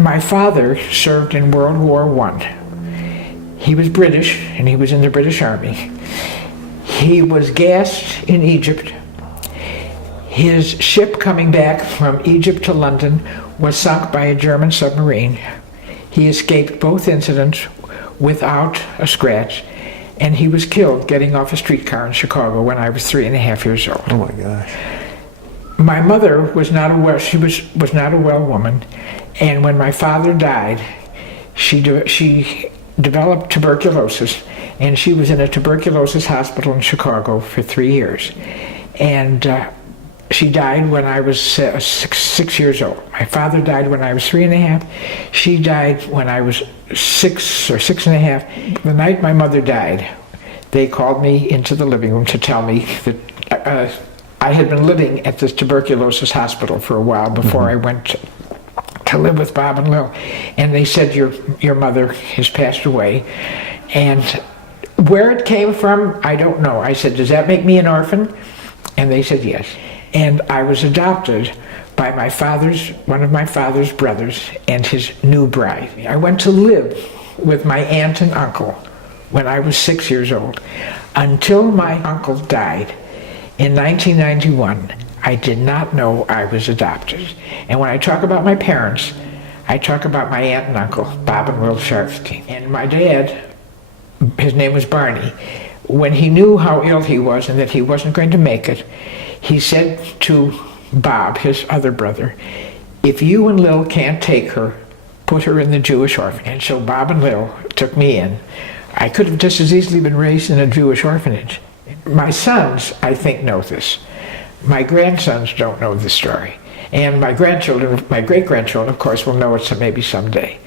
My father served in World War I. He was British, and he was in the British Army. He was gassed in Egypt. His ship coming back from Egypt to London was sunk by a German submarine. He escaped both incidents without a scratch, and he was killed getting off a streetcar in Chicago when I was 3.5 years old. Oh my gosh. My mother was not a well woman, and when my father died, she developed tuberculosis, and she was in a tuberculosis hospital in Chicago for 3 years. And she died when I was 6 years old. My father died when I was 3.5. She died when I was 6 or 6.5. The night my mother died, they called me into the living room to tell me that I had been living at this tuberculosis hospital for a while before I went to live with Bob and Lil. And they said, your mother has passed away. And where it came from, I don't know. I said, does that make me an orphan? And they said yes. And I was adopted by one of my father's brothers and his new bride. I went to live with my aunt and uncle when I was 6 years old, until my uncle died in 1991. I did not know I was adopted. And when I talk about my parents, I talk about my aunt and uncle, Bob and Will Sharfstein. And my dad, his name was Barney, when he knew how ill he was and that he wasn't going to make it, he said to Bob, his other brother, if you and Lil can't take her, put her in the Jewish orphanage. And so Bob and Lil took me in. I could have just as easily been raised in a Jewish orphanage. My sons, I think, know this. My grandsons don't know the story. And my grandchildren, my great-grandchildren, of course, will know it maybe someday.